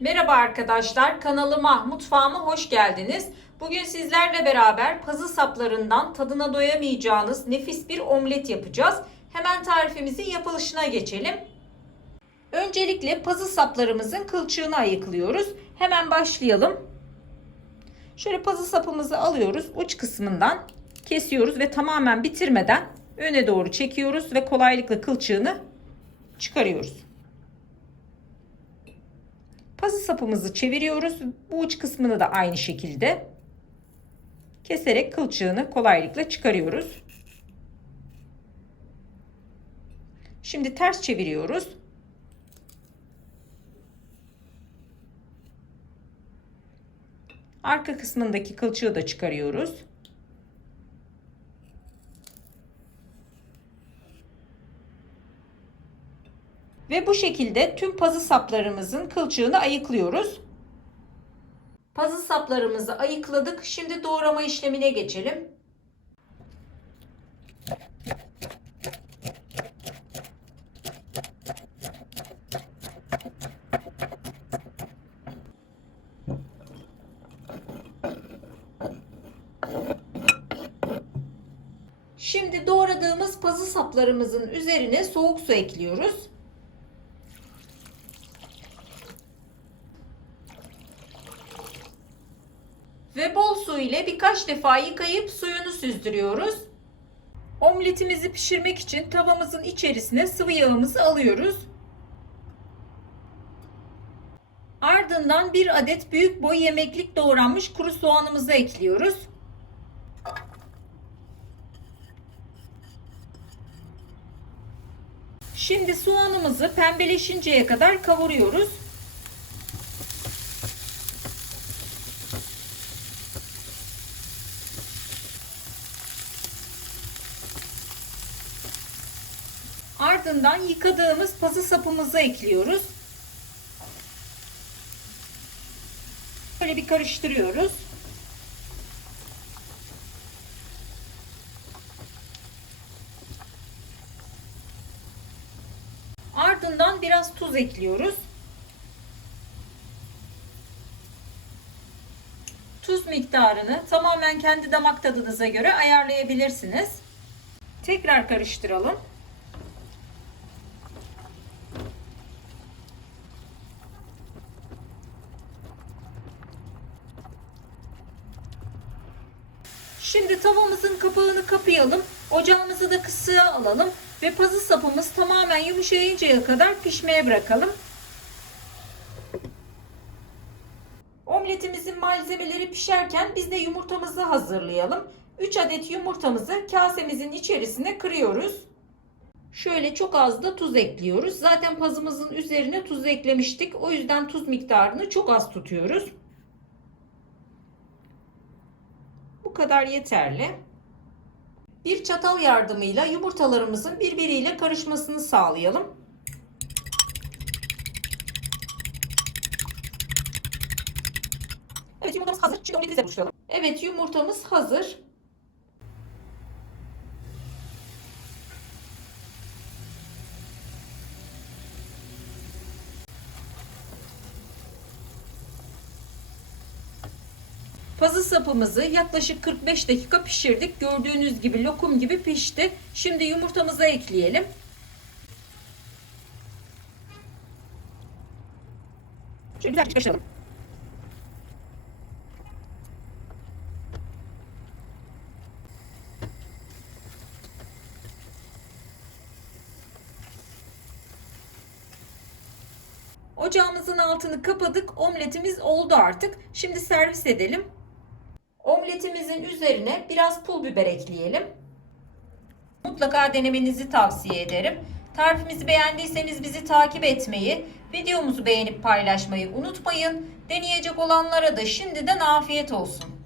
Merhaba arkadaşlar, kanalıma, mutfağıma hoş geldiniz. Bugün sizlerle beraber pazı saplarından tadına doyamayacağınız nefis bir omlet yapacağız. Hemen tarifimizin yapılışına geçelim. Öncelikle pazı saplarımızın kılçığını ayıklıyoruz. Hemen başlayalım. Şöyle pazı sapımızı alıyoruz. Uç kısmından kesiyoruz ve tamamen bitirmeden öne doğru çekiyoruz ve kolaylıkla kılçığını çıkarıyoruz. Pazı sapımızı çeviriyoruz. Bu uç kısmını da aynı şekilde keserek kılçığını kolaylıkla çıkarıyoruz. Şimdi ters çeviriyoruz. Arka kısmındaki kılçığı da çıkarıyoruz. Ve bu şekilde tüm pazı saplarımızın kılçığını ayıklıyoruz. Pazı saplarımızı ayıkladık. Şimdi doğrama işlemine geçelim. Şimdi doğradığımız pazı saplarımızın üzerine soğuk su ekliyoruz. Ve bol su ile birkaç defa yıkayıp suyunu süzdürüyoruz. Omletimizi pişirmek için tavamızın içerisine sıvı yağımızı alıyoruz. Ardından bir adet büyük boy yemeklik doğranmış kuru soğanımızı ekliyoruz. Şimdi soğanımızı pembeleşinceye kadar kavuruyoruz. Ardından yıkadığımız pazı sapımızı ekliyoruz. Böyle bir karıştırıyoruz. Ardından biraz tuz ekliyoruz. Tuz miktarını tamamen kendi damak tadınıza göre ayarlayabilirsiniz. Tekrar karıştıralım. Şimdi tavamızın kapağını kapayalım. Ocağımızı da kısığa alalım. Ve pazı sapımız tamamen yumuşayıncaya kadar pişmeye bırakalım. Omletimizin malzemeleri pişerken biz de yumurtamızı hazırlayalım. 3 adet yumurtamızı kasemizin içerisine kırıyoruz. Şöyle çok az da tuz ekliyoruz. Zaten pazımızın üzerine tuz eklemiştik. O yüzden tuz miktarını çok az tutuyoruz. Bu kadar yeterli. Bir çatal yardımıyla yumurtalarımızın birbiriyle karışmasını sağlayalım. Evet yumurtamız hazır. Şimdi omletimize buluşturalım. Evet yumurtamız hazır. Pazı sapımızı yaklaşık 45 dakika pişirdik. Gördüğünüz gibi lokum gibi pişti. Şimdi yumurtamızı ekleyelim. Şöyle güzel karıştıralım. Ocağımızın altını kapadık. Omletimiz oldu artık. Şimdi servis edelim. Omletimizin üzerine biraz pul biber ekleyelim. Mutlaka denemenizi tavsiye ederim. Tarifimizi beğendiyseniz bizi takip etmeyi, videomuzu beğenip paylaşmayı unutmayın. Deneyecek olanlara da şimdiden afiyet olsun.